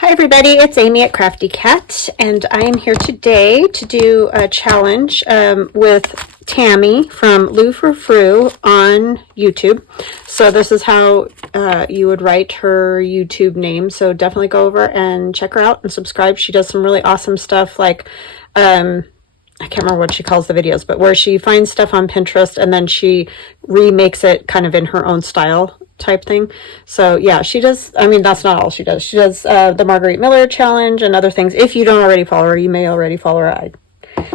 Hi everybody, it's Amy at Crafty Cat, and I am here today to do a challenge with Tammy from Lou Frou-frou on YouTube. So this is how you would write her YouTube name, so definitely go over and check her out and subscribe. She does some really awesome stuff like, I can't remember what she calls the videos, but where she finds stuff on Pinterest and then she remakes it kind of in her own style type thing. So yeah, she does, I mean, that's not all she does. She does the Marguerite Miller challenge and other things. If you don't already follow her, you may already follow her. I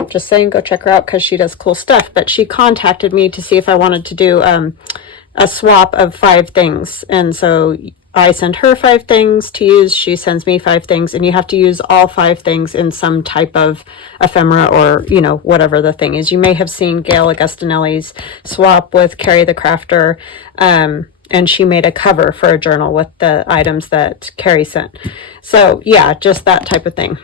just saying, go check her out because she does cool stuff. But she contacted me to see if I wanted to do a swap of 5 things. And so I send her 5 things to use. She sends me 5 things, and you have to use all 5 things in some type of ephemera or, you know, whatever the thing is. You may have seen Gail Augustinelli's swap with Carrie the Crafter, and she made a cover for a journal with the items that Carrie sent. So yeah, just that type of thing.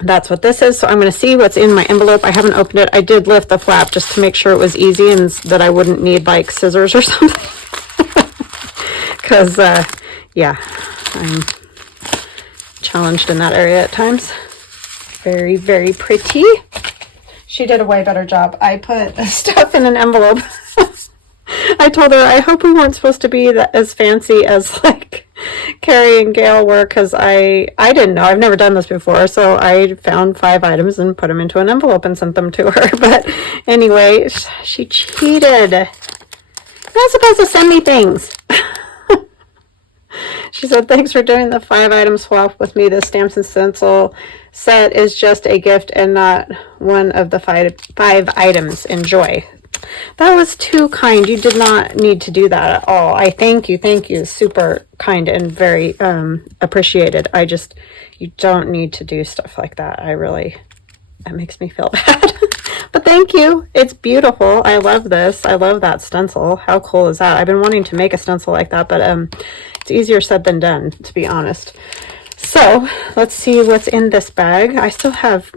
That's what this is. So I'm going to see what's in my envelope. I haven't opened it. I did lift the flap just to make sure it was easy and that I wouldn't need like scissors or something. Because, yeah, I'm challenged in that area at times. Very, very pretty. She did a way better job. I put stuff in an envelope. I told her, I hope we weren't supposed to be as fancy as like Carrie and Gail were, because I didn't know. I've never done this before, so I found 5 items and put them into an envelope and sent them to her. But anyway, she cheated. You're not supposed to send me things. She said, thanks for doing the 5 item swap with me. The stamps and stencil set is just a gift and not one of the 5 items. Enjoy. That was too kind. You did not need to do that at all. I thank you. Super kind and very appreciated. You don't need to do stuff like that. That makes me feel bad. But thank you. It's beautiful. I love this. I love that stencil. How cool is that? I've been wanting to make a stencil like that, but it's easier said than done, to be honest. So let's see what's in this bag. I still have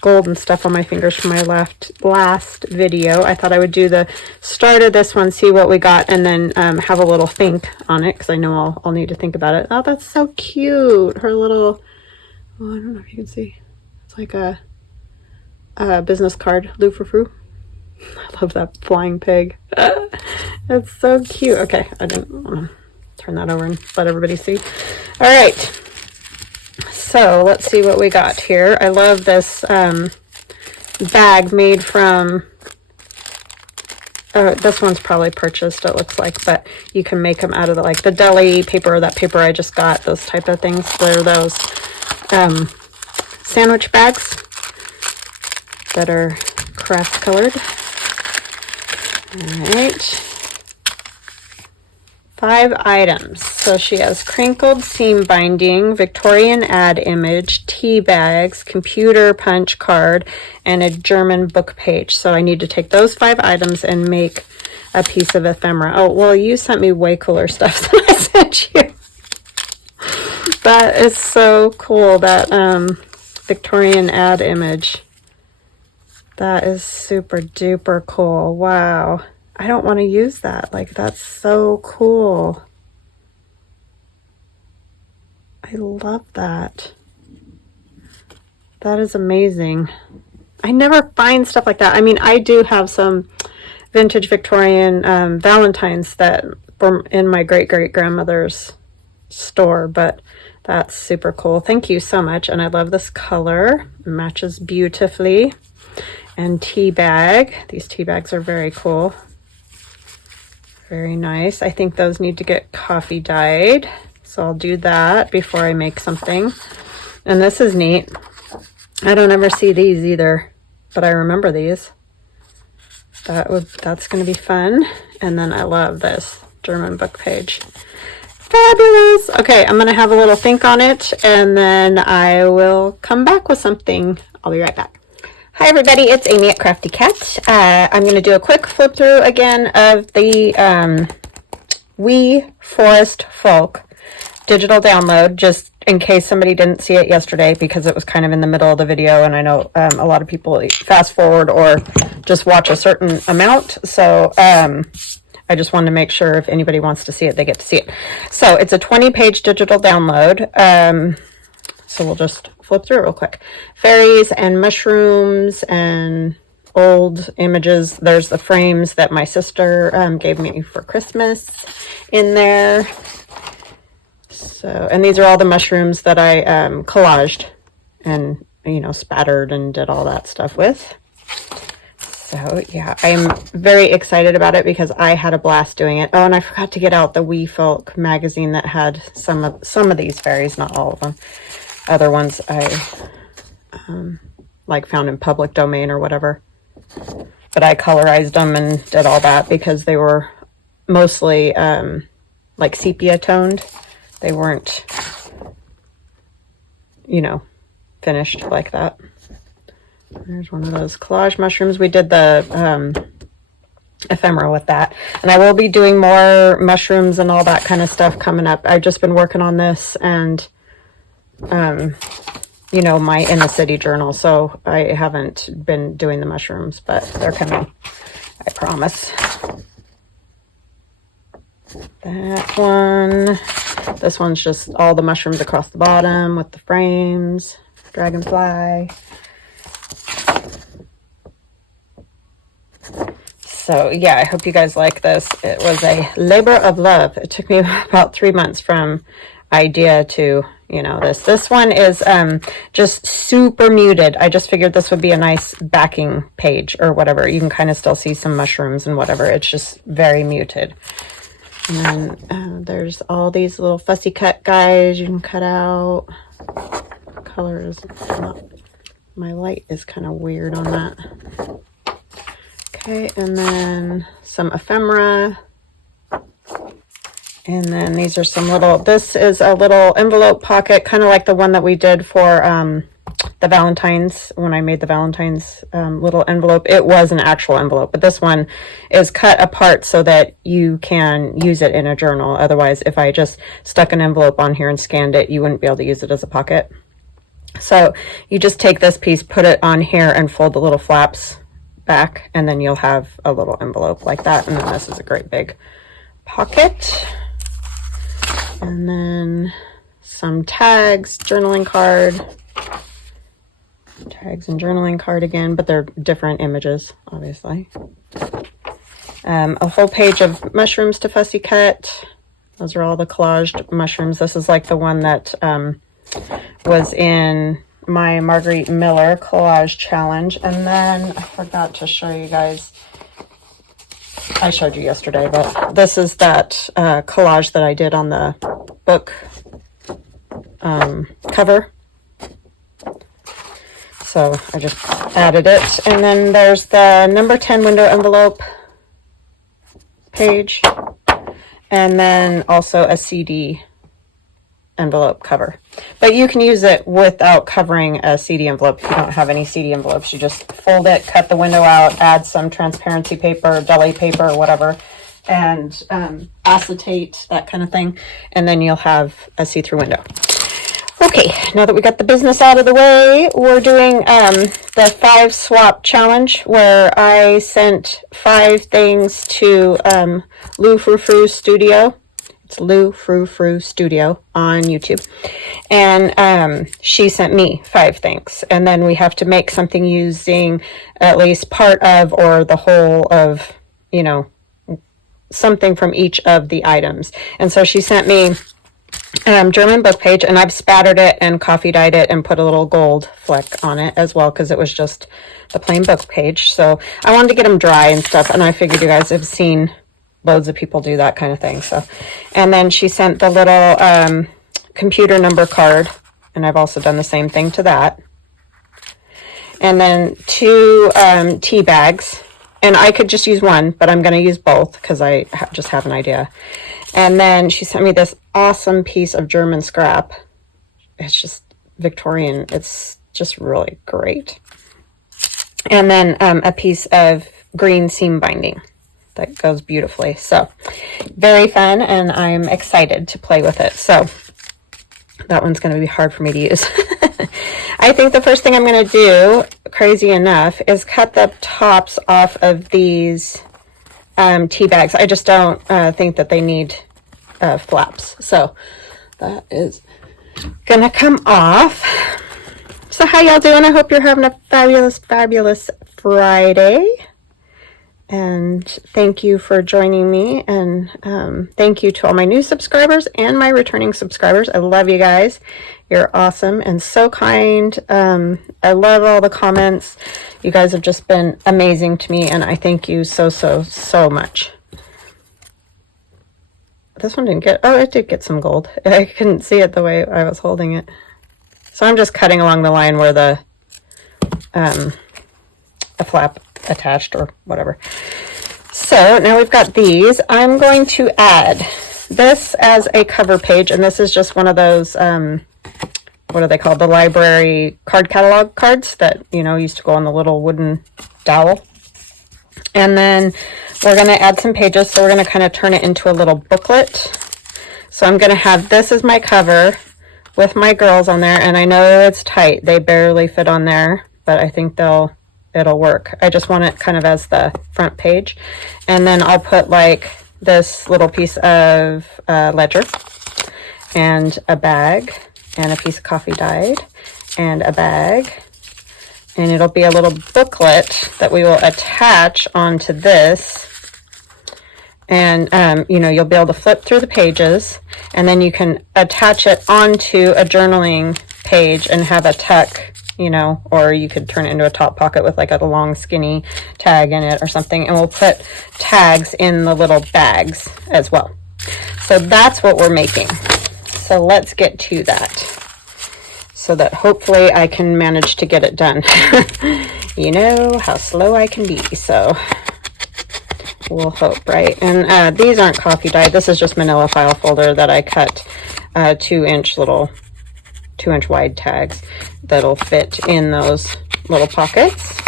gold and stuff on my fingers from my last video. I thought I would do the start of this one, see what we got, and then have a little think on it, because I know I'll need to think about it. Oh, that's so cute. Her little, oh, I don't know if you can see. It's like a business card. Lou Frou-frou. I love that flying pig. That's so cute. Okay, I didn't want to turn that over and let everybody see. All right. So let's see what we got here. I love this bag made from, this one's probably purchased, it looks like, but you can make them out of the deli paper, or that paper I just got, those type of things. They're those sandwich bags that are craft colored. All right. 5 items. So she has crinkled seam binding, Victorian ad image, tea bags, computer punch card, and a German book page. So I need to take those 5 items and make a piece of ephemera. Oh, well, you sent me way cooler stuff than I sent you. That is so cool, that Victorian ad image. That is super duper cool. Wow. I don't want to use that. Like, that's so cool. I love that. That is amazing. I never find stuff like that. I mean, I do have some vintage Victorian Valentines that were in my great-great-grandmother's store, but that's super cool. Thank you so much. And I love this color. It matches beautifully. And tea bag. These tea bags are very cool. Very nice. I think those need to get coffee dyed. So I'll do that before I make something. And this is neat. I don't ever see these either, but I remember these. That's going to be fun. And then I love this German book page. Fabulous. Okay, I'm going to have a little think on it, and then I will come back with something. I'll be right back. Hi everybody, it's Amy at Crafty Cat. I'm going to do a quick flip through again of the Wee Forest Folk digital download, just in case somebody didn't see it yesterday, because it was kind of in the middle of the video, and I know a lot of people fast forward or just watch a certain amount. So I just wanted to make sure if anybody wants to see it, they get to see it. So it's a 20-page digital download. So we'll just flip through it real quick. Fairies and mushrooms and old images. There's the frames that my sister gave me for Christmas in there. So, and these are all the mushrooms that I collaged and, you know, spattered and did all that stuff with. So yeah, I'm very excited about it because I had a blast doing it. Oh, and I forgot to get out the Wee Folk magazine that had some of these fairies, not all of them. Other ones I like found in public domain or whatever. But I colorized them and did all that because they were mostly like sepia toned. They weren't, you know, finished like that. There's one of those collage mushrooms. We did the ephemera with that. And I will be doing more mushrooms and all that kind of stuff coming up. I've just been working on this and, you know, my In the City journal. So I haven't been doing the mushrooms, but they're coming, I promise. That one. This one's just all the mushrooms across the bottom with the frames. Dragonfly. So yeah, I hope you guys like this. It was a labor of love. It took me about 3 months from idea to, you know, this one is just super muted. I just figured this would be a nice backing page or whatever. You can kind of still see some mushrooms and whatever. It's just very muted. And then there's all these little fussy cut guys you can cut out. Color is not, my light is kind of weird on that. Okay, and then some ephemera. And then these are some little, this is a little envelope pocket, kind of like the one that we did for the Valentine's, when I made the Valentine's little envelope. It was an actual envelope, but this one is cut apart so that you can use it in a journal. Otherwise, if I just stuck an envelope on here and scanned it, you wouldn't be able to use it as a pocket. So you just take this piece, put it on here, and fold the little flaps back, and then you'll have a little envelope like that. And then this is a great big pocket. And then some tags, journaling card. Tags and journaling card again, but they're different images, obviously. A whole page of mushrooms to fussy cut. Those are all the collaged mushrooms. This is like the one that was in my Marguerite Miller collage challenge. And then I forgot to show you guys, I showed you yesterday, but this is that collage that I did on the book cover. So I just added it. And then there's the number 10 window envelope page. And then also a CD envelope cover. But you can use it without covering a CD envelope. If you don't have any CD envelopes, you just fold it, cut the window out, add some transparency paper, deli paper, or whatever, and acetate, that kind of thing. And then you'll have a see-through window. Okay, now that we got the business out of the way, we're doing the 5 swap challenge, where I sent 5 things to Lou Frou-frou Studio. It's Lou Frou-frou Studio on YouTube. And she sent me 5 things. And then we have to make something using at least part of or the whole of, you know, something from each of the items. And so she sent me German book page, and I've spattered it and coffee dyed it and put a little gold fleck on it as well, because it was just the plain book page. So I wanted to get them dry and stuff, and I figured you guys have seen loads of people do that kind of thing. So, and then she sent the little computer number card, and I've also done the same thing to that. And then 2 tea bags, and I could just use one, but I'm going to use both because I just have an idea. And then she sent me this awesome piece of German scrap. It's just Victorian. It's just really great. And then a piece of green seam binding that goes beautifully. So very fun, and I'm excited to play with it. So that one's going to be hard for me to use. I think the first thing I'm going to do, crazy enough, is cut the tops off of these tea bags. I just don't think that they need flaps. So that is gonna come off. So how y'all doing? I hope you're having a fabulous, fabulous Friday. And thank you for joining me. And thank you to all my new subscribers and my returning subscribers. I love you guys. You're awesome and so kind. I love all the comments. You guys have just been amazing to me, and I thank you so, so, so much. This one didn't get, oh, it did get some gold. I couldn't see it the way I was holding it. So I'm just cutting along the line where the flap attached or whatever. So now we've got these. I'm going to add this as a cover page, and this is just one of those, what are they called? The library card catalog cards that, you know, used to go on the little wooden dowel. And then we're going to add some pages, so we're going to kind of turn it into a little booklet. So I'm going to have this as my cover with my girls on there, and I know it's tight. They barely fit on there, but I think it'll work. I just want it kind of as the front page. And then I'll put like this little piece of ledger and a bag and a piece of coffee dyed and a bag. And it'll be a little booklet that we will attach onto this. And, you know, you'll be able to flip through the pages, and then you can attach it onto a journaling page and have a tuck, you know, or you could turn it into a top pocket with like a long skinny tag in it or something. And we'll put tags in the little bags as well. So that's what we're making. So let's get to that, so that hopefully I can manage to get it done. You know how slow I can be, so we'll hope, right? And these aren't coffee dyed. This is just manila file folder that I cut 2-inch wide tags that'll fit in those little pockets.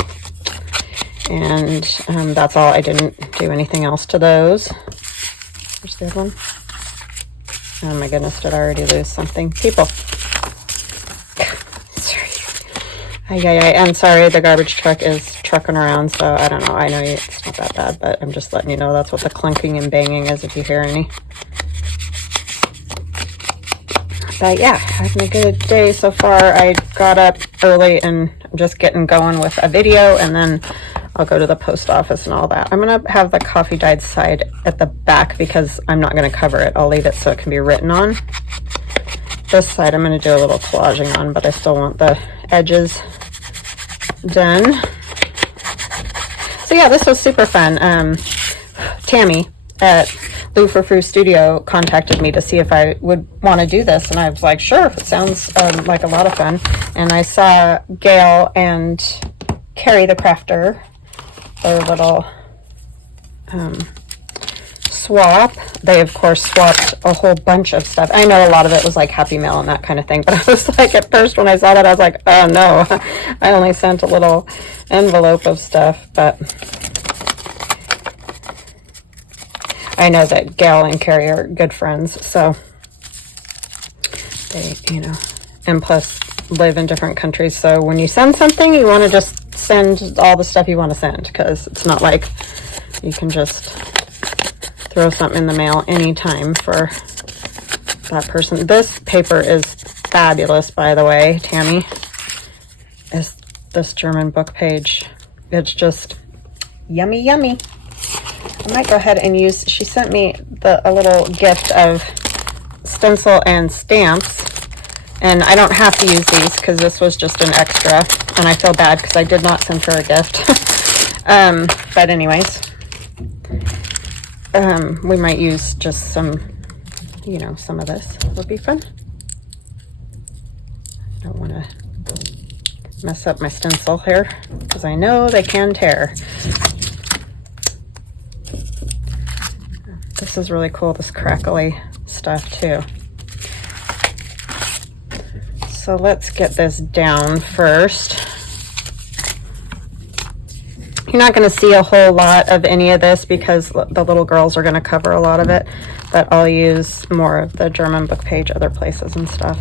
And that's all. I didn't do anything else to those. Where's the other one? Oh my goodness, did I already lose something? People. I'm sorry, the garbage truck is trucking around, so I don't know. I know it's not that bad, but I'm just letting you know that's what the clunking and banging is if you hear any. But yeah, having a good day so far. I got up early and I'm just getting going with a video, and then I'll go to the post office and all that. I'm going to have the coffee dyed side at the back because I'm not going to cover it. I'll leave it so it can be written on. This side I'm going to do a little collaging on, but I still want the edges done. So yeah, this was super fun. Tammy at Lou Frou-frou Studio contacted me to see if I would want to do this, and I was like, sure, it sounds like a lot of fun. And I saw Gail and Carrie the crafter, their little swap. They of course swapped a whole bunch of stuff. I know a lot of it was like Happy Mail and that kind of thing, but I was like, at first when I saw that, I was like, oh no, I only sent a little envelope of stuff. But I know that Gail and Carrie are good friends, so they, you know, and plus live in different countries, so when you send something, you want to just send all the stuff you want to send, because it's not like you can just throw something in the mail anytime for that person. This paper is fabulous, by the way, Tammy. Is this German book page. It's just yummy, yummy. I might go ahead and use, she sent me a little gift of stencil and stamps, and I don't have to use these because this was just an extra, and I feel bad because I did not send her a gift. But anyways, we might use just some, you know, some of this would be fun. I don't want to mess up my stencil here because I know they can tear. This is really cool, this crackly stuff too. So let's get this down first. You're not going to see a whole lot of any of this because the little girls are going to cover a lot of it, but I'll use more of the German book page other places and stuff.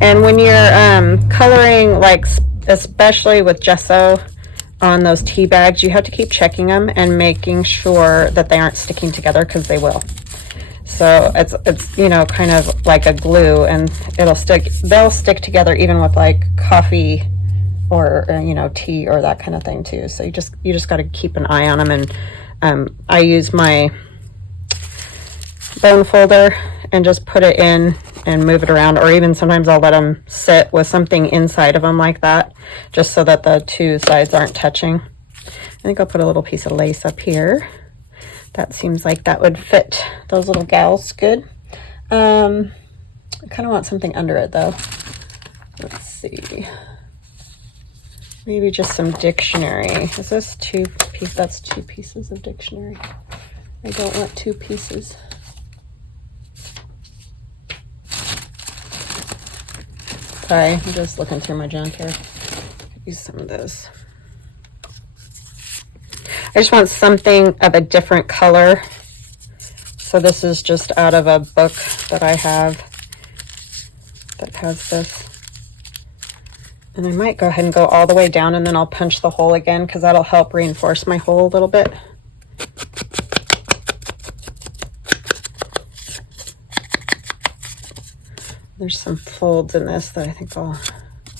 And when you're coloring, like especially with gesso on those tea bags, you have to keep checking them and making sure that they aren't sticking together, because they will. So it's you know, kind of like a glue, and they'll stick together even with like coffee or you know, tea or that kind of thing too. So you just got to keep an eye on them. And I use my bone folder and just put it in and move it around, or even sometimes I'll let them sit with something inside of them like that, just so that the two sides aren't touching. I think I'll put a little piece of lace up here. That seems like that would fit those little gals good. I kind of want something under it though. Let's see. Maybe just some dictionary. Is this two pieces? That's 2 pieces of dictionary. I don't want 2 pieces. Sorry, I'm just looking through my junk here. Use some of this. I just want something of a different color. So this is just out of a book that I have that has this. And I might go ahead and go all the way down, and then I'll punch the hole again, because that'll help reinforce my hole a little bit. There's some folds in this that I think I'll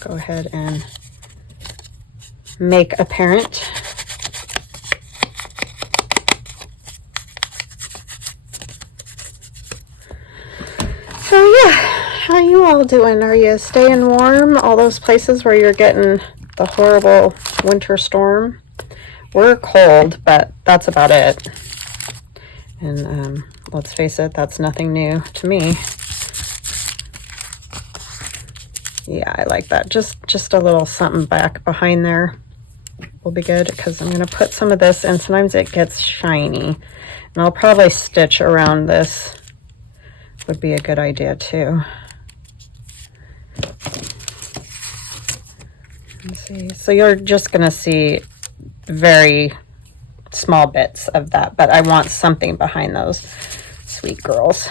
go ahead and make apparent. So yeah, how you all doing? Are you staying warm? All those places where you're getting the horrible winter storm? We're cold, but that's about it. And let's face it, that's nothing new to me. Yeah, I like that. Just a little something back behind there will be good, because I'm going to put some of this, and sometimes it gets shiny. And I'll probably stitch around this. Would be a good idea too. Let's see. So you're just going to see very small bits of that, but I want something behind those sweet girls.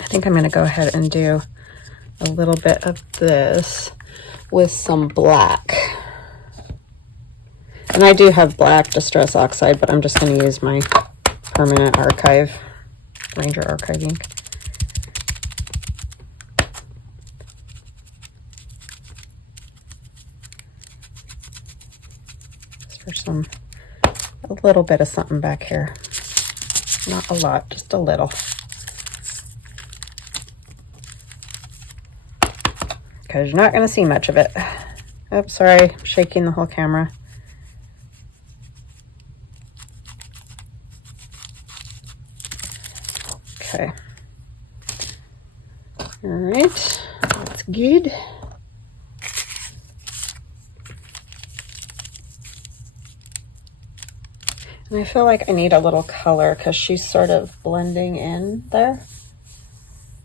I think I'm going to go ahead and do a little bit of this with some black. And I do have black Distress Oxide, but I'm just going to use my permanent archive, Ranger Archive ink. Just for a little bit of something back here. Not a lot, just a little. Because you're not going to see much of it. Oh, sorry, I'm shaking the whole camera. Okay. All right, that's good. And I feel like I need a little color because she's sort of blending in there.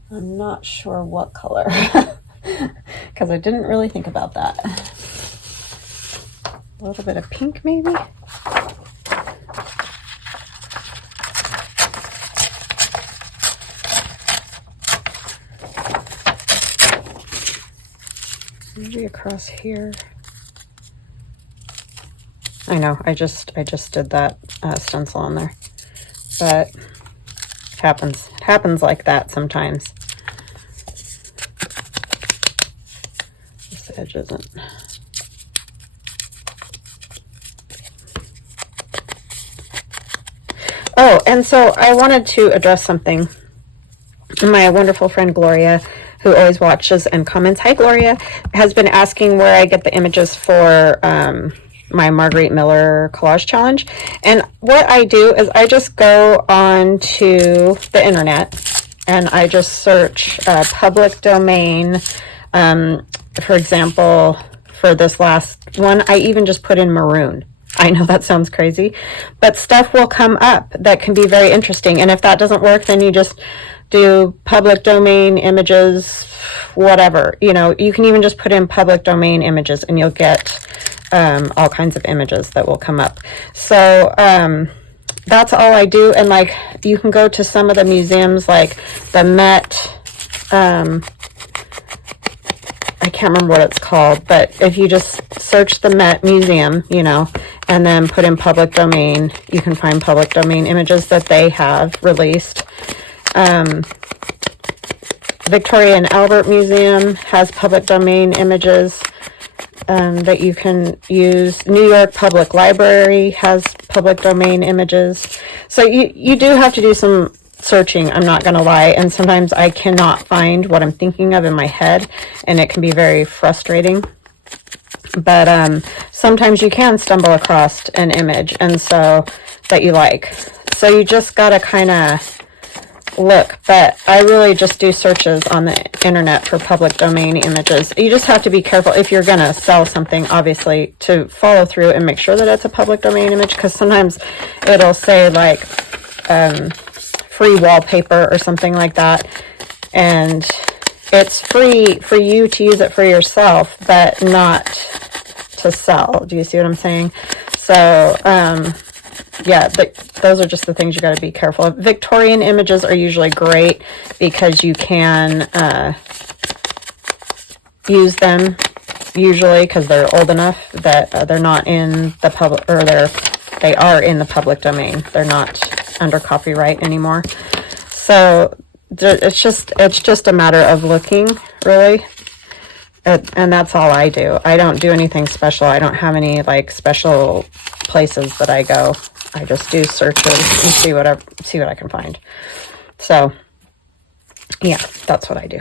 I'm not sure what color. Because I didn't really think about that. A little bit of pink, maybe? Maybe across here. I know, I just did that stencil on there. But it happens. It happens like that sometimes. Edge isn't. Oh, and so I wanted to address something. My wonderful friend Gloria, who always watches and comments, hi Gloria, has been asking where I get the images for my Marguerite Miller collage challenge. And what I do is I just go on to the internet and I just search public domain. For example, for this last one, I even just put in maroon. I know that sounds crazy, but stuff will come up that can be very interesting. And if that doesn't work, then you just do public domain images, whatever. You know, you can even just put in public domain images and you'll get all kinds of images that will come up. So that's all I do. And like, you can go to some of the museums like the Met, I can't remember what it's called, but if you just search the Met Museum, you know, and then put in public domain, you can find public domain images that they have released. Victoria and Albert Museum has public domain images that you can use. New York Public Library has public domain images. So you do have to do some searching, I'm not going to lie, and sometimes I cannot find what I'm thinking of in my head, and it can be very frustrating. But sometimes you can stumble across an image and so that you like. So you just got to kind of look, but I really just do searches on the internet for public domain images. You just have to be careful if you're going to sell something, obviously, to follow through and make sure that it's a public domain image, because sometimes it'll say like free wallpaper or something like that, and it's free for you to use it for yourself, but not to sell. Do you see what I'm saying? So yeah, those are just the things you got to be careful of. Victorian images are usually great because you can use them usually because they're old enough that they're not in the public, or they are in the public domain. They're not under copyright anymore. So it's just a matter of looking, really. And that's all I do. I don't do anything special. I don't have any like special places that I go. I just do searches and see what I can find. So yeah, that's what I do.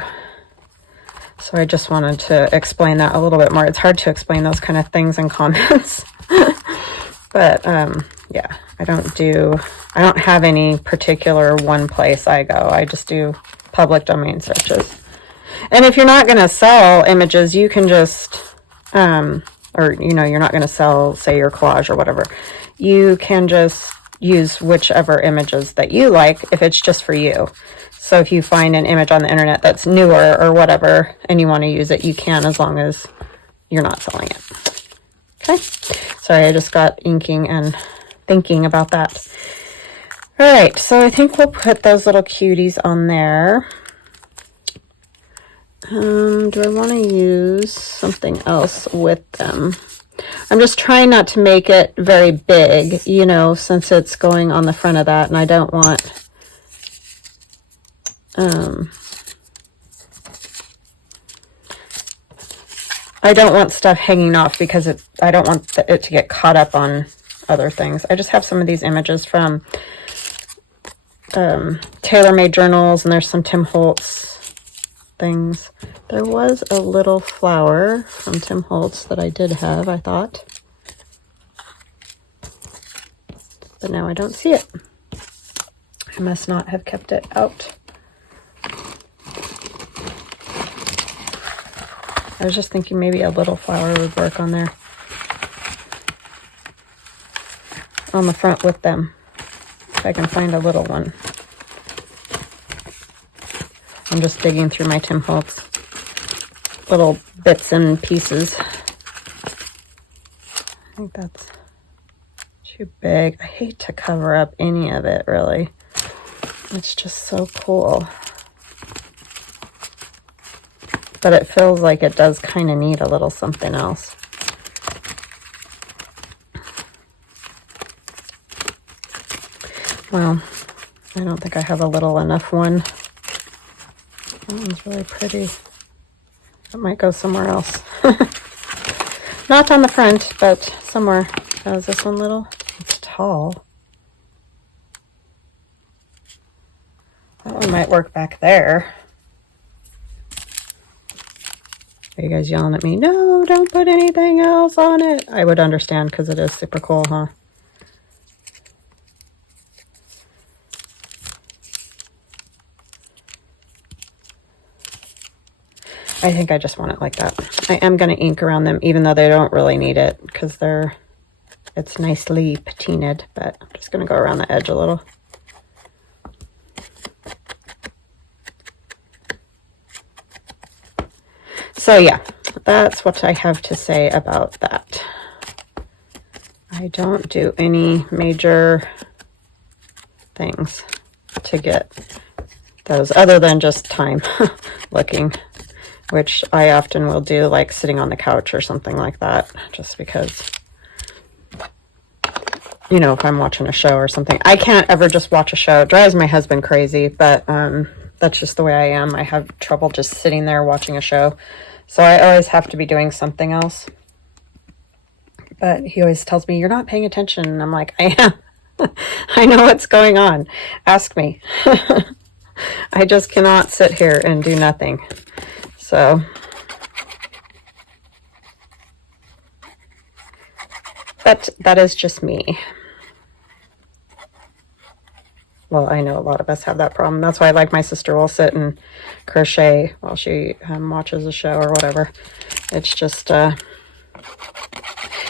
So I just wanted to explain that a little bit more. It's hard to explain those kind of things in comments. But yeah, I don't have any particular one place I go. I just do public domain searches. And if you're not going to sell images, you can just, or, you know, you're not going to sell, say, your collage or whatever. You can just use whichever images that you like if it's just for you. So if you find an image on the internet that's newer or whatever, and you want to use it, you can, as long as you're not selling it. Okay. Sorry, I just got inking and thinking about that. All right, so I think we'll put those little cuties on there. Do I want to use something else with them? I'm just trying not to make it very big, you know, since it's going on the front of that, and I don't want stuff hanging off, because I don't want it to get caught up on other things. I just have some of these images from tailor-made journals, and there's some Tim Holtz things. There was a little flower from Tim Holtz that I did have, I thought. But now I don't see it. I must not have kept it out. I was just thinking maybe a little flower would work on there. On the front with them. If I can find a little one. I'm just digging through my Tim Holtz little bits and pieces. I think that's too big. I hate to cover up any of it, really. It's just so cool. But it feels like it does kind of need a little something else. Well, I don't think I have a little enough one. That one's really pretty. That might go somewhere else. Not on the front, but somewhere. Oh, is this one little? It's tall. That one might work back there. Are you guys yelling at me? No, don't put anything else on it. I would understand, because it is super cool, huh? I think I just want it like that. I am going to ink around them, even though they don't really need it, because it's nicely patinaed, but I'm just going to go around the edge a little. So yeah, that's what I have to say about that. I don't do any major things to get those, other than just time looking. which I often will do, like sitting on the couch or something like that, just because, you know, if I'm watching a show or something. I can't ever just watch a show. It drives my husband crazy, but that's just the way I am. I have trouble just sitting there watching a show. So I always have to be doing something else. But he always tells me, you're not paying attention. And I'm like, I am. I know what's going on. Ask me. I just cannot sit here and do nothing. So that is just me. Well, I know a lot of us have that problem. That's why, like, my sister will sit and crochet while she watches a show or whatever. It's just,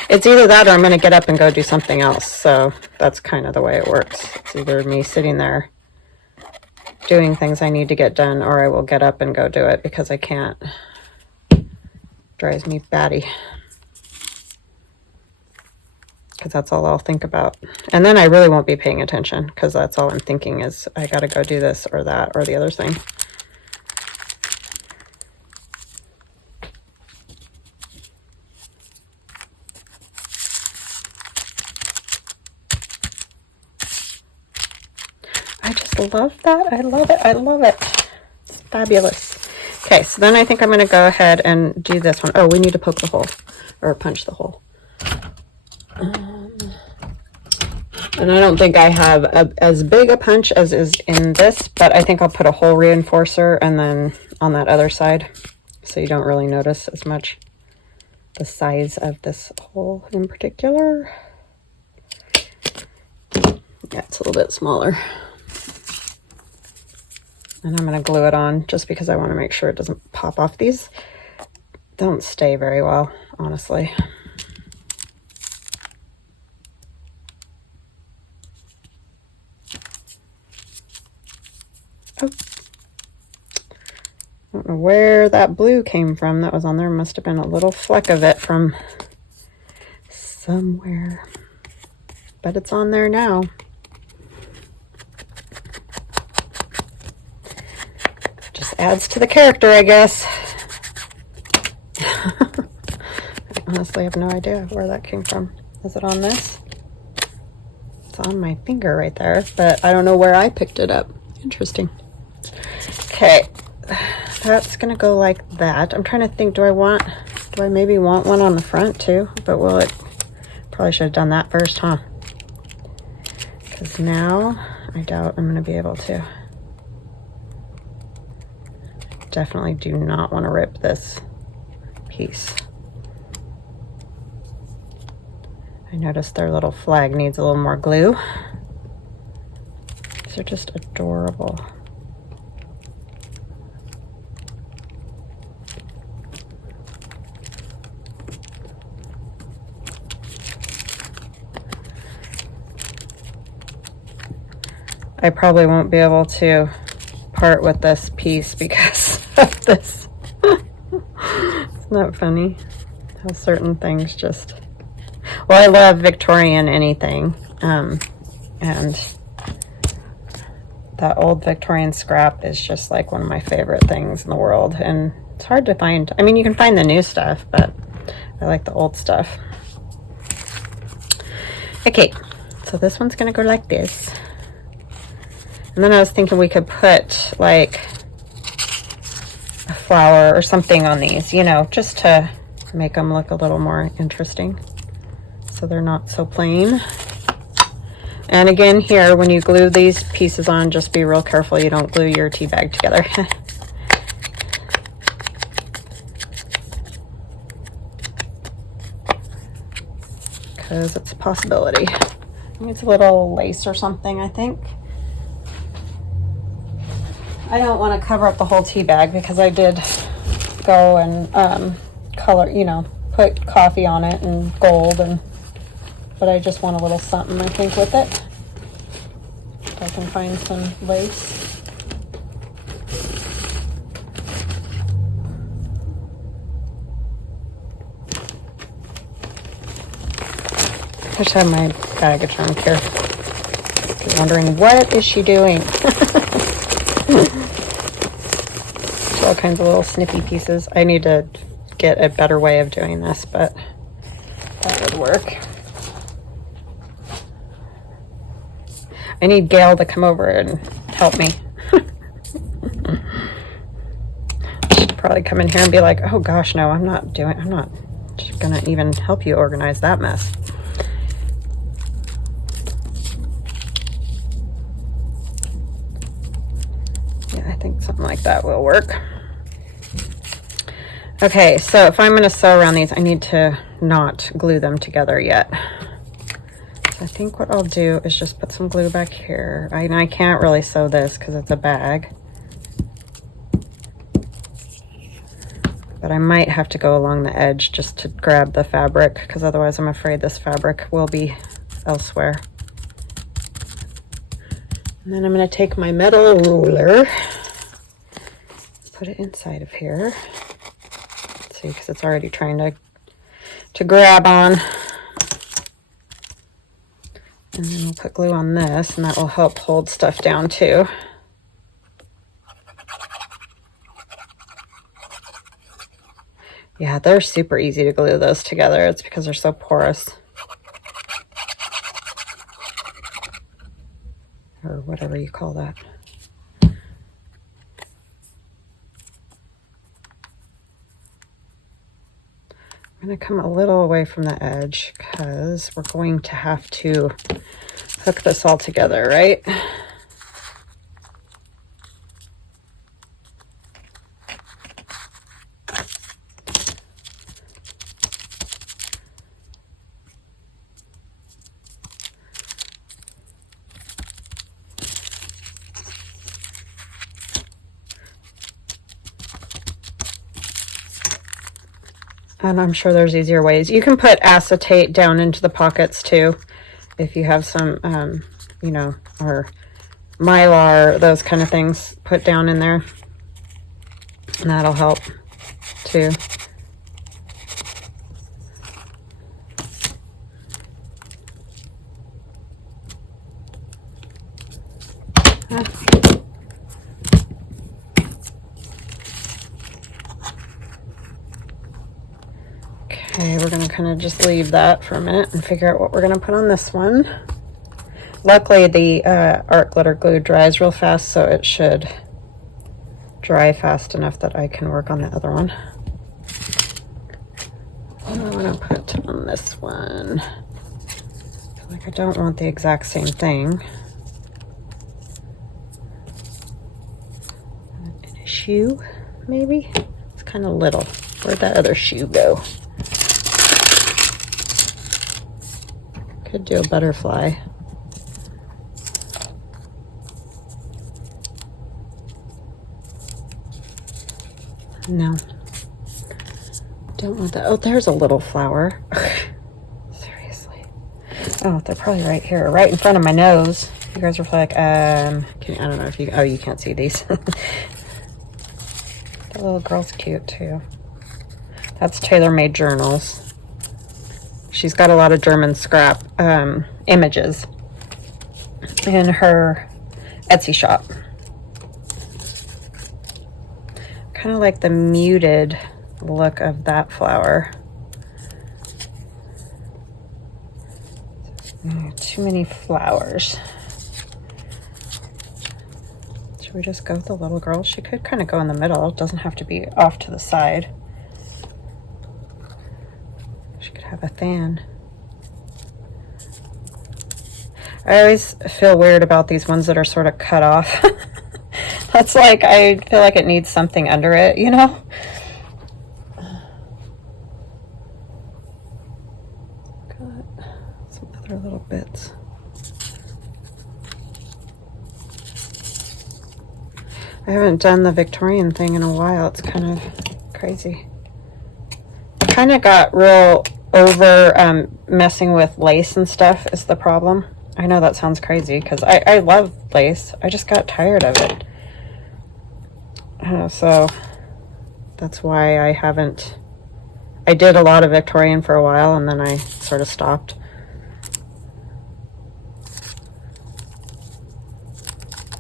it's either that or I'm going to get up and go do something else. So that's kind of the way it works. It's either me sitting there doing things I need to get done, or I will get up and go do it because I can't. Drives me batty. Because that's all I'll think about. And then I really won't be paying attention, because that's all I'm thinking is I gotta go do this or that or the other thing. I just love that. I love it. I love it. It's fabulous. Okay, so then I think I'm going to go ahead and do this one. Oh, we need to poke the hole, or punch the hole. And I don't think I have as big a punch as is in this, but I think I'll put a hole reinforcer and then on that other side, so you don't really notice as much the size of this hole in particular. Yeah, it's a little bit smaller. And I'm going to glue it on just because I want to make sure it doesn't pop off. These don't stay very well, honestly. Oh. I don't know where that blue came from that was on there. Must have been a little fleck of it from somewhere. But it's on there now. Just adds to the character, I guess. I honestly have no idea where that came from. Is it on this? It's on my finger right there, but I don't know where I picked it up. Interesting. Okay, that's gonna go like that. I'm trying to think, do I maybe want one on the front too? But will it? Probably should have done that first, huh? Because now I doubt I'm gonna be able to. Definitely do not want to rip this piece. I noticed their little flag needs a little more glue. These are just adorable. I probably won't be able to part with this piece because of this. Isn't that funny? How certain things just... Well, I love Victorian anything. And that old Victorian scrap is just like one of my favorite things in the world. And it's hard to find. I mean, you can find the new stuff, but I like the old stuff. Okay, so this one's going to go like this. And then I was thinking we could put like a flower or something on these, you know, just to make them look a little more interesting. So they're not so plain. And again, here, when you glue these pieces on, just be real careful you don't glue your tea bag together. Because it's a possibility. It's a little lace or something, I think. I don't want to cover up the whole tea bag because I did go and color, you know, put coffee on it and gold, and but I just want a little something, I think, with it. If I can find some lace. I just have my bag of junk here. You're wondering, what is she doing? So all kinds of little snippy pieces. I need to get a better way of doing this, but that would work. I need Gail to come over and help me. She'd probably come in here and be like, oh gosh, no, I'm not gonna even help you organize that mess. Yeah, I think something like that will work. Okay, so if I'm going to sew around these, I need to not glue them together yet. So I think what I'll do is just put some glue back here. I can't really sew this because it's a bag. But I might have to go along the edge just to grab the fabric, because otherwise I'm afraid this fabric will be elsewhere. And then I'm going to take my metal ruler, put it inside of here. See, because it's already trying to grab on. And then we'll put glue on this, and that will help hold stuff down too. Yeah, they're super easy to glue those together. It's because they're so porous. Or whatever you call that. I'm going to come a little away from the edge because we're going to have to hook this all together, right? And I'm sure there's easier ways. You can put acetate down into the pockets too, if you have some, you know, or Mylar, those kind of things put down in there. And that'll help too. Okay, we're going to kind of just leave that for a minute and figure out what we're going to put on this one. Luckily, the art glitter glue dries real fast, so it should dry fast enough that I can work on the other one. What do I want to put on this one? I feel like I don't want the exact same thing. In a shoe, maybe? It's kind of little. Where'd that other shoe go? Could do a butterfly. No. Don't want that. Oh, there's a little flower. Seriously. Oh, they're probably right here, right in front of my nose. You guys are like, I don't know if you, oh, you can't see these. The little girl's cute too. That's Tailor-Made Journals. She's got a lot of German scrap images in her Etsy shop. Kind of like the muted look of that flower. Too many flowers. Should we just go with the little girl? She could kind of go in the middle. It doesn't have to be off to the side. Have a fan. I always feel weird about these ones that are sort of cut off. That's like, I feel like it needs something under it, you know? Got some other little bits. I haven't done the Victorian thing in a while. It's kind of crazy. I kind of got real over messing with lace and stuff is the problem. I know that sounds crazy because I love lace. I just got tired of it. So that's why I haven't. I did a lot of Victorian for a while and then I sort of stopped.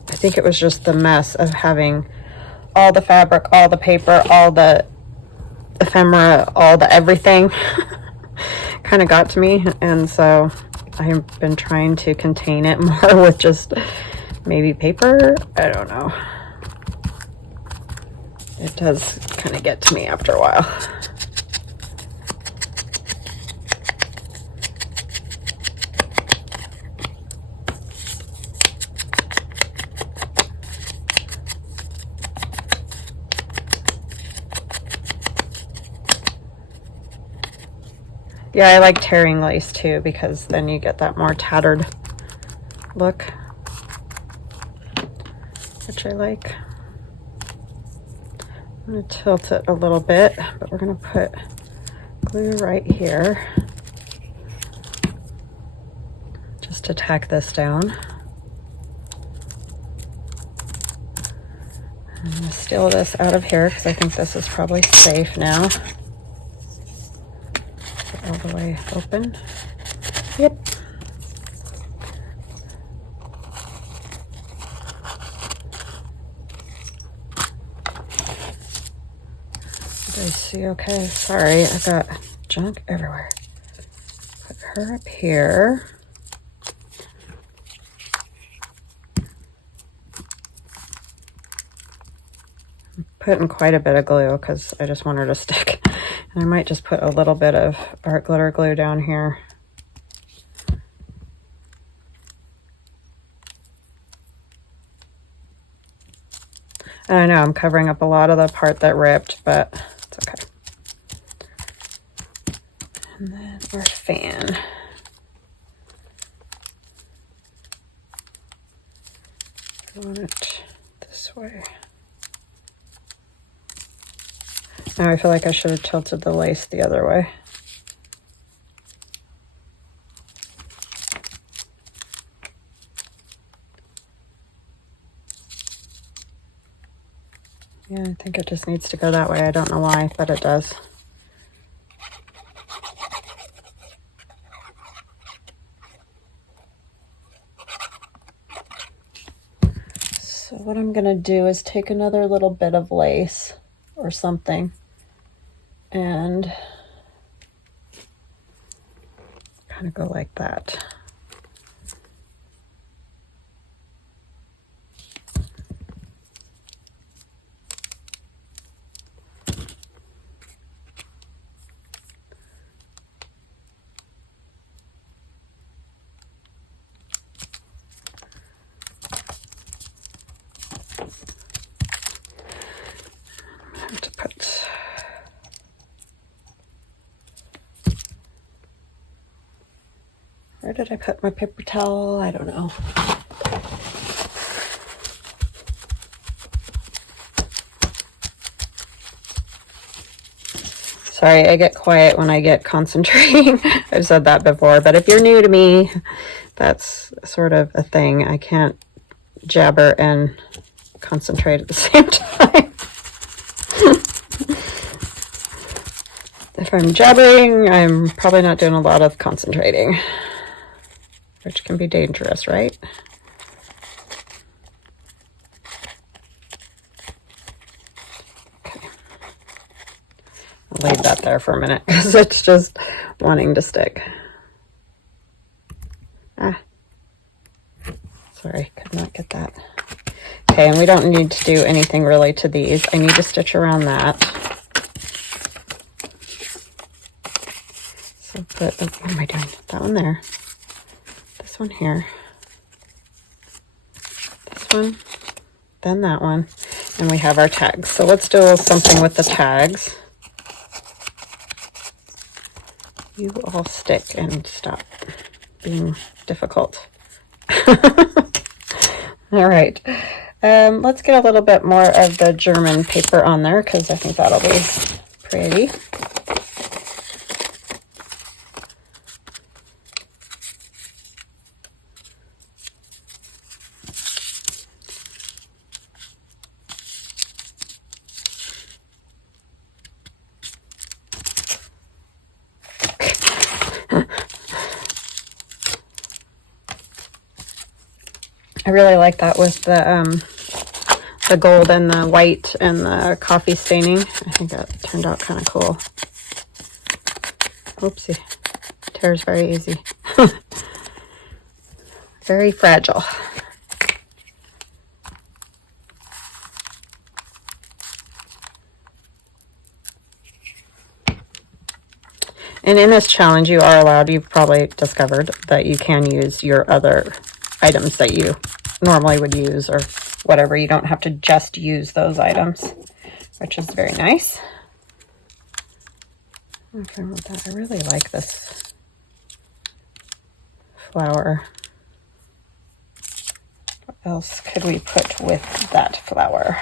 I think it was just the mess of having all the fabric, all the paper, all the ephemera, all the everything kind of got to me, and so I've been trying to contain it more with just maybe paper. I don't know. It does kind of get to me after a while. Yeah, I like tearing lace too, because then you get that more tattered look, which I like. I'm going to tilt it a little bit, but we're going to put glue right here just to tack this down. I'm going to steal this out of here because I think this is probably safe now. All the way open. Yep. Did I see? Okay, sorry, I got junk everywhere. Put her up here. I'm putting quite a bit of glue because I just want her to stick. And I might just put a little bit of art glitter glue down here. And I know I'm covering up a lot of the part that ripped, but it's okay. And then our fan. I want it this way. Now I feel like I should have tilted the lace the other way. Yeah, I think it just needs to go that way. I don't know why, but it does. So what I'm going to do is take another little bit of lace or something and kind of go like that. Where did I put my paper towel? I don't know. Sorry, I get quiet when I get concentrating. I've said that before, but if you're new to me, that's sort of a thing. I can't jabber and concentrate at the same time. If I'm jabbering, I'm probably not doing a lot of concentrating, which can be dangerous, right? Okay. I'll leave that there for a minute because it's just wanting to stick. Ah. Sorry, could not get that. Okay, and we don't need to do anything really to these. I need to stitch around that. So put, oh, what am I doing? That one there. This one here. This one. Then that one. And we have our tags. So let's do something with the tags. You all stick and stop being difficult. All right. Let's get a little bit more of the German paper on there because I think that'll be pretty. I really like that with the the gold and the white and the coffee staining. I think that turned out kind of cool. Oopsie. Tears very easy. Very fragile. And in this challenge, you are allowed, you've probably discovered that you can use your other items that you normally would use or whatever. You don't have to just use those items, which is very nice. Okay, with that, I really like this flower. What else could we put with that flower?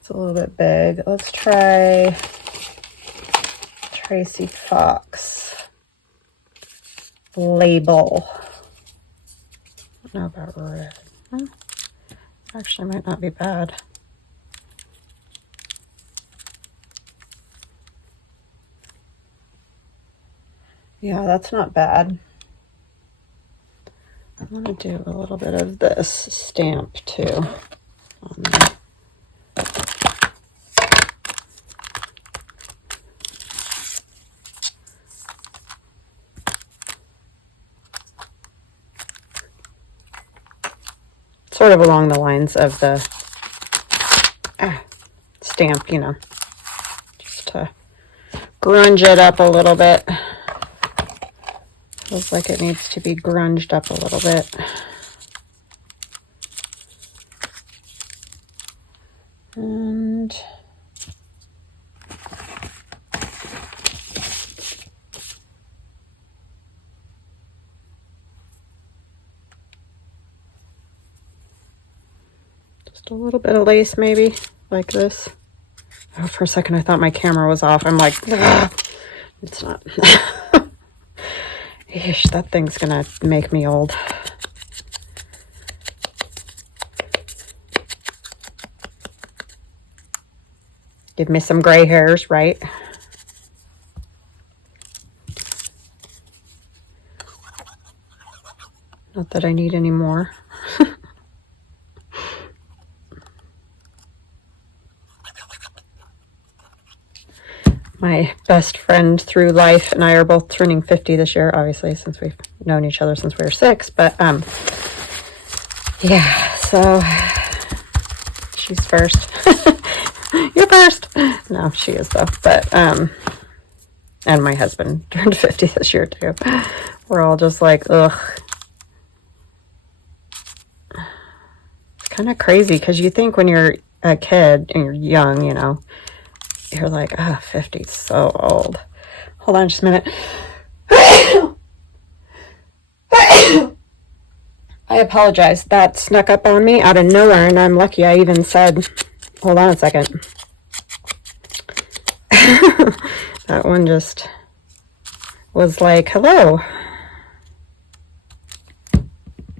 It's a little bit big. Let's try Tracy Fox label. I don't know about red. Actually might not be bad. Yeah, that's not bad. I want to do a little bit of this stamp too on there. Sort of along the lines of the stamp, you know, just to grunge it up a little bit. Feels like it needs to be grunged up a little bit. And just a little bit of lace maybe, like this. Oh, for a second I thought my camera was off. I'm like, ugh. It's not. Eesh, that thing's gonna make me old. Give me some gray hairs, right? Not that I need any more. My best friend through life and I are both turning 50 this year, obviously, since we've known each other since we were 6. But, yeah, so she's first. You're first. No, she is, though. But, and my husband turned 50 this year, too. We're all just like, ugh. It's kind of crazy, because you think when you're a kid and you're young, you know, you're like, oh, 50 is so old. Hold on just a minute. I apologize. That snuck up on me out of nowhere, and I'm lucky I even said, hold on a second. That one just was like, hello.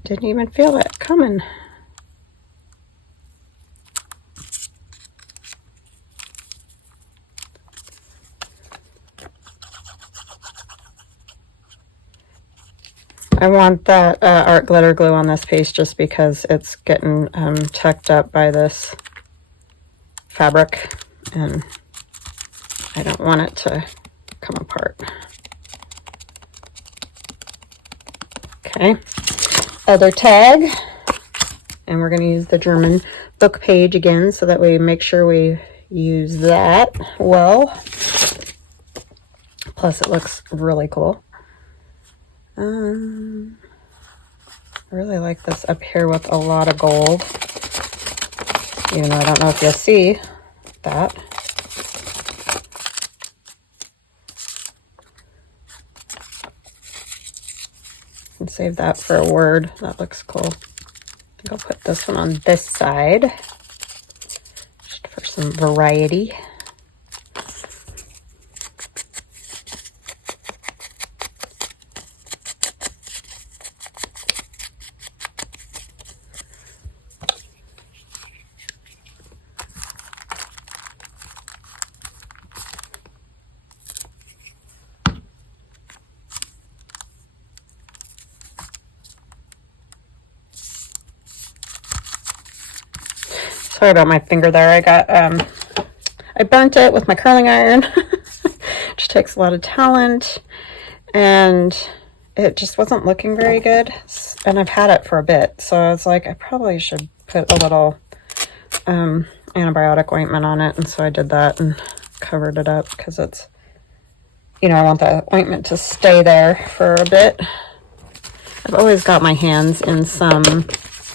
Didn't even feel it coming. I want that art glitter glue on this piece just because it's getting tucked up by this fabric and I don't want it to come apart. Okay, other tag, and we're going to use the German book page again so that we make sure we use that well. Plus it looks really cool. I really like this up here with a lot of gold, even though I don't know if you'll see that. And save that for a word. That looks cool. I think I'll put this one on this side just for some variety. Sorry about my finger there. I got, I burnt it with my curling iron, which takes a lot of talent, and it just wasn't looking very good. And I've had it for a bit, so I was like, I probably should put a little antibiotic ointment on it. And so I did that and covered it up because it's, you know, I want the ointment to stay there for a bit. I've always got my hands in some,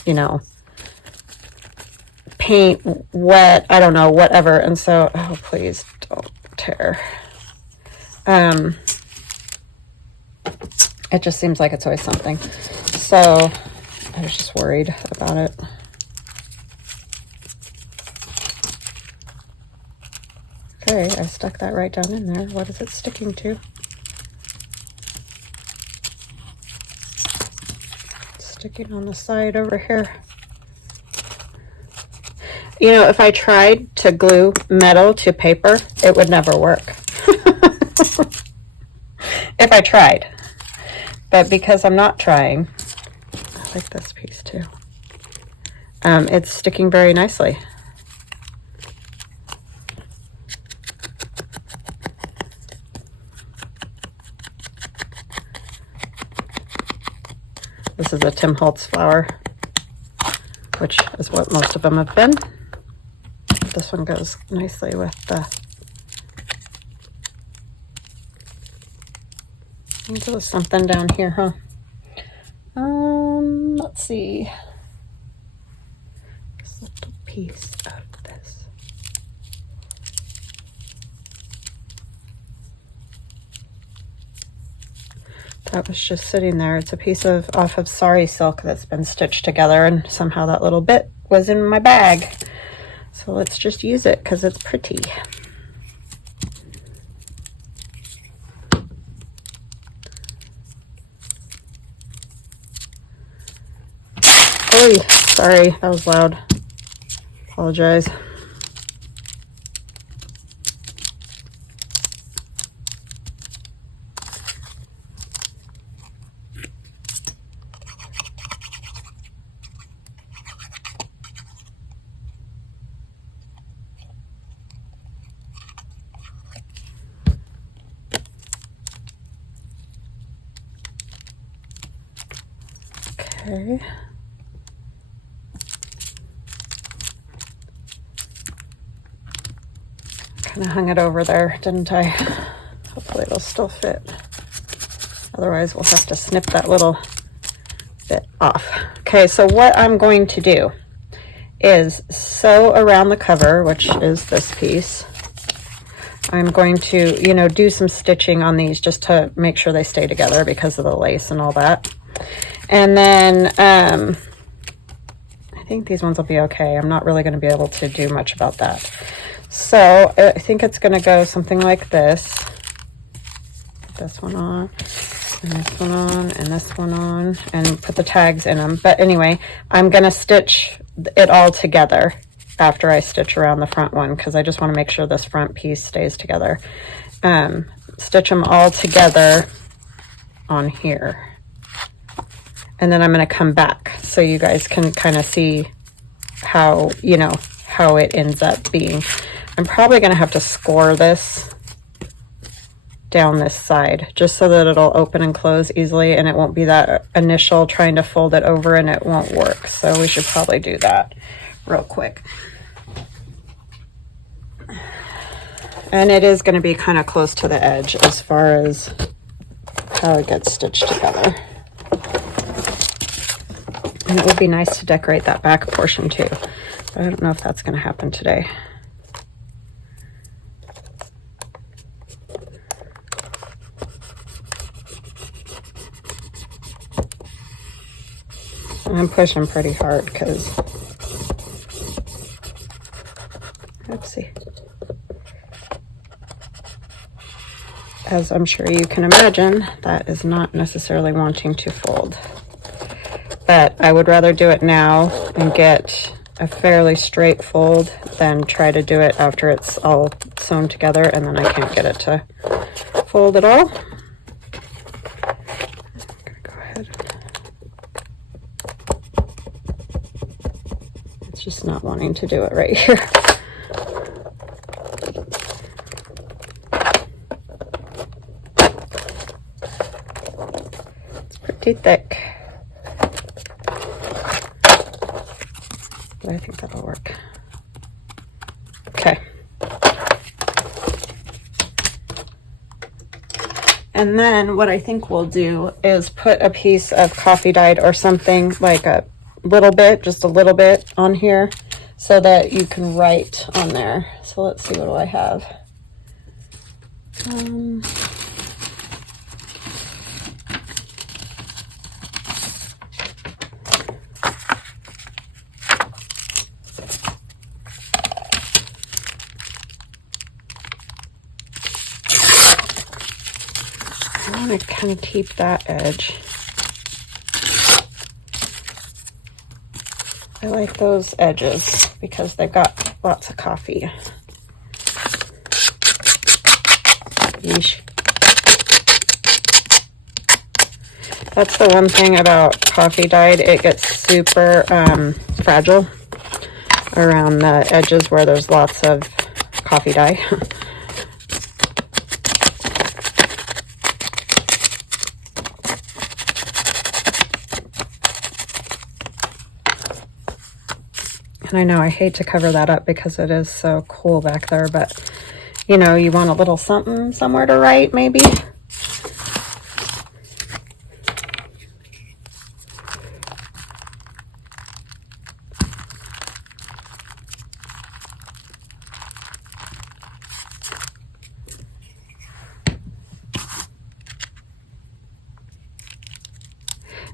you know, paint, wet, I don't know, whatever. And so, oh, please don't tear. It just seems like it's always something. So I was just worried about it. Okay, I stuck that right down in there. What is it sticking to? It's sticking on the side over here. You know, if I tried to glue metal to paper, it would never work. If I tried. But because I'm not trying, I like this piece too. It's sticking very nicely. This is a Holtz Flower, which is what most of them have been. This one goes nicely with the... There was something down here, huh? Let's see. This little piece of this. That was just sitting there. It's a piece of off of sari silk that's been stitched together, and somehow that little bit was in my bag. So let's just use it because it's pretty. Oh, sorry, that was loud. Apologize. Okay. Kind of hung it over there, didn't I? Hopefully it'll still fit. Otherwise we'll have to snip that little bit off. Okay, so what I'm going to do is sew around the cover, which is this piece. I'm going to, you know, do some stitching on these just to make sure they stay together because of the lace and all that. And then I think these ones will be okay. I'm not really going to be able to do much about that. So I think it's going to go something like this. Put this one on, and this one on, and this one on, and put the tags in them. But anyway, I'm going to stitch it all together after I stitch around the front one because I just want to make sure this front piece stays together. Stitch them all together on here. And then I'm going to come back so you guys can kind of see how, you know, how it ends up being. I'm probably going to have to score this down this side just so that it'll open and close easily and it won't be that initial trying to fold it over and it won't work. So we should probably do that real quick. And it is going to be kind of close to the edge as far as how it gets stitched together. And it would be nice to decorate that back portion too. But I don't know if that's going to happen today. I'm pushing pretty hard because, let's see. As I'm sure you can imagine, that is not necessarily wanting to fold. But I would rather do it now and get a fairly straight fold than try to do it after it's all sewn together and then I can't get it to fold at all. I'm gonna go ahead. It's just not wanting to do it right here. It's pretty thick. But I think that'll work. Okay. And then what I think we'll do is put a piece of coffee dyed or something, like a little bit, just a little bit on here, so that you can write on there. So let's see, what do I have? I want to kind of keep that edge. I like those edges because they've got lots of coffee. Yeesh. That's the one thing about coffee dyed. It gets super fragile around the edges where there's lots of coffee dye. And I know I hate to cover that up because it is so cool back there, but you know, you want a little something somewhere to write, maybe.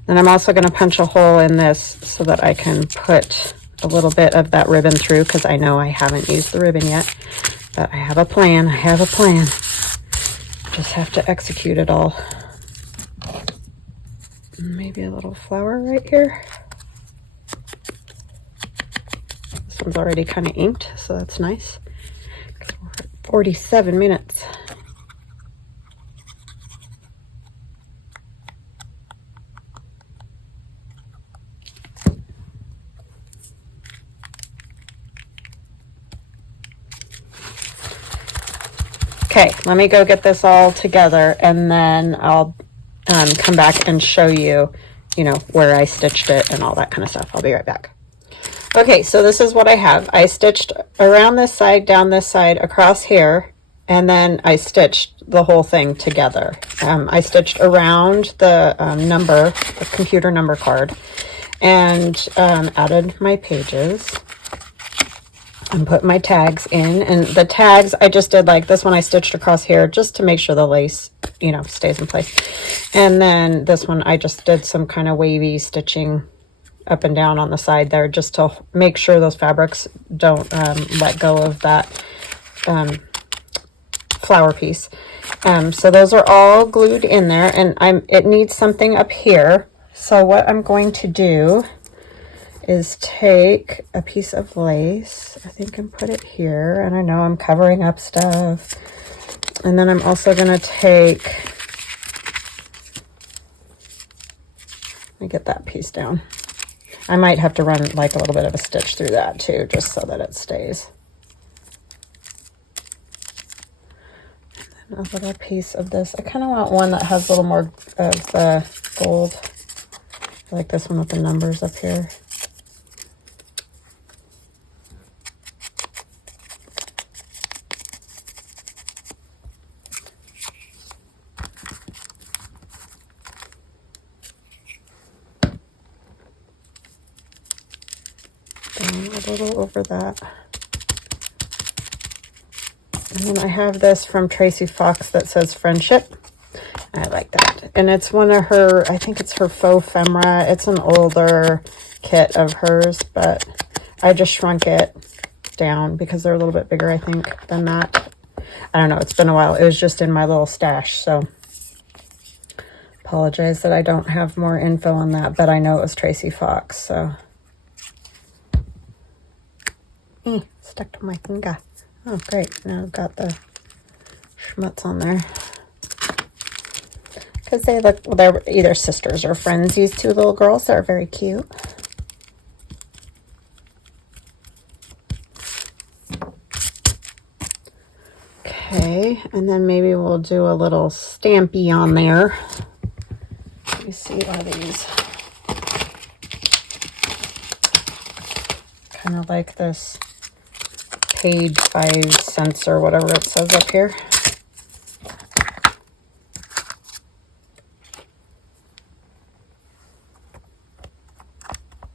Then I'm also going to punch a hole in this so that I can put a little bit of that ribbon through, because I know I haven't used the ribbon yet, but I have a plan. I have a plan. Just have to execute it all. Maybe a little flower right here. This one's already kind of inked, so that's nice. We're at 47 minutes. Okay, let me go get this all together, and then I'll come back and show you, you know, where I stitched it and all that kind of stuff. I'll be right back. Okay, so this is what I have. I stitched around this side, down this side, across here, and then I stitched the whole thing together. I stitched around the the computer number card, and added my pages. And put my tags in, and the tags I just did like this one. I stitched across here just to make sure the lace, you know, stays in place. And then this one I just did some kind of wavy stitching up and down on the side there, just to make sure those fabrics don't let go of that flower piece. So those are all glued in there, and it needs something up here. So what I'm going to do is take a piece of lace, I think, and put it here. And I know I'm covering up stuff. And then I'm also going to take, let me get that piece down. I might have to run like a little bit of a stitch through that too, just so that it stays. And then a little piece of this. I kind of want one that has a little more of the gold. I like this one with the numbers up here. A little over that. And then I have this from Tracy Fox that says friendship. I like that. And it's one of her, I think it's her faux ephemera. It's an older kit of hers, but I just shrunk it down because they're a little bit bigger, I think, than that. I don't know. It's been a while. It was just in my little stash, so apologize that I don't have more info on that, but I know it was Tracy Fox, so. Stuck to my finger. Oh, great. Now I've got the schmutz on there. Because they look, well, they're either sisters or friends, these two little girls. They're very cute. Okay, and then maybe we'll do a little stampy on there. Let me see, are these kind of like this page 5 cents or whatever it says up here?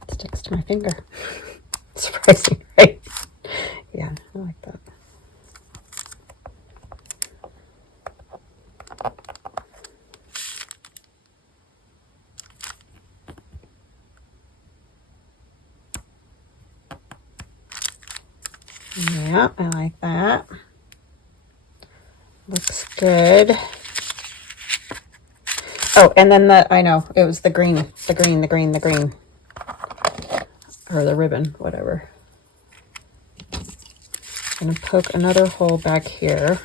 It sticks to my finger. Surprising, right? Yeah, I like that. Yeah, I like that. Looks good. Oh, and then I know, it was the green. Or the ribbon, whatever. I'm going to poke another hole back here.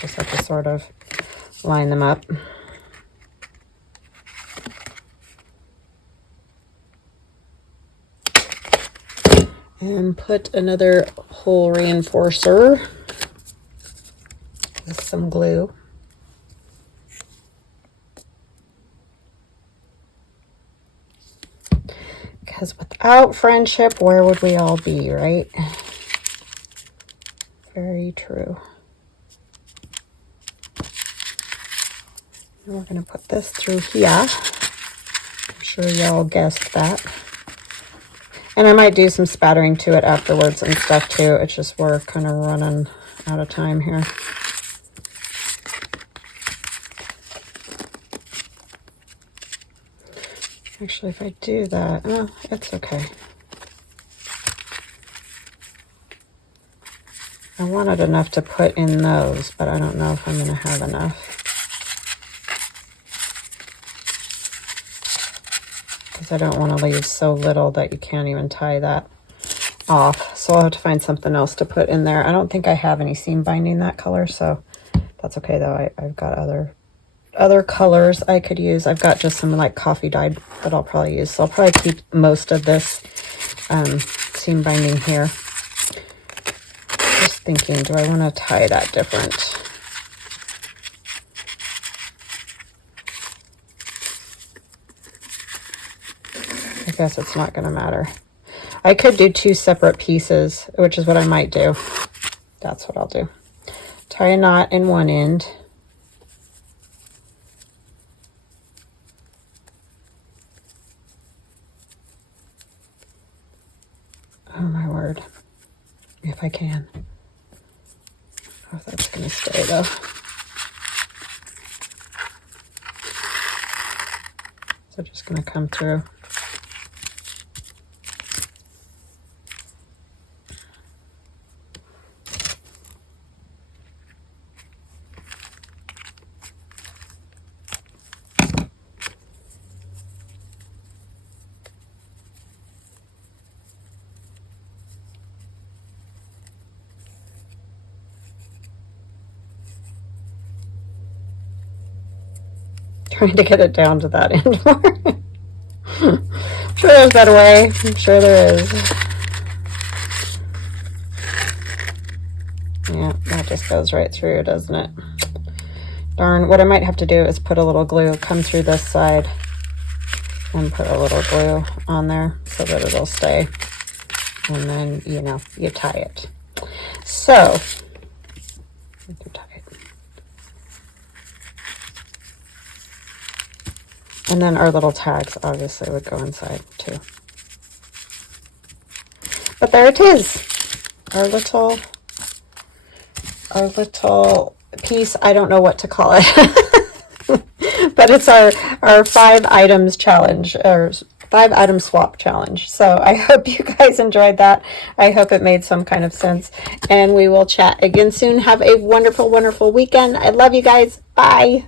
Just have to sort of line them up. And put another hole reinforcer with some glue. Because without friendship, where would we all be, right? Very true. And we're going to put this through here. I'm sure y'all guessed that. And I might do some spattering to it afterwards and stuff too. It's just we're kind of running out of time here. Actually, if I do that, oh, it's okay. I wanted enough to put in those, but I don't know if I'm going to have enough. Because I don't want to leave so little that you can't even tie that off. So I'll have to find something else to put in there. I don't think I have any seam binding that color, so that's okay though. I've got other colors I could use. I've got just some like coffee dyed that I'll probably use. So I'll probably keep most of this seam binding here. Just thinking, do I want to tie that different? I guess it's not going to matter. I could do 2 separate pieces, which is what I might do. That's what I'll do. Tie a knot in one end. Oh my word. If I can. I don't know if that's going to stay though. So just going to come through. Trying to get it down to that end more. I'm sure there's a better way. I'm sure there is. Yeah, that just goes right through, doesn't it? Darn, what I might have to do is put a little glue, come through this side, and put a little glue on there so that it'll stay. And then, you know, you tie it. So, you tie it. And then our little tags obviously would go inside too. But there it is. Our little piece. I don't know what to call it. But it's our 5 items challenge, or 5 item swap challenge. So I hope you guys enjoyed that. I hope it made some kind of sense. And we will chat again soon. Have a wonderful, wonderful weekend. I love you guys. Bye.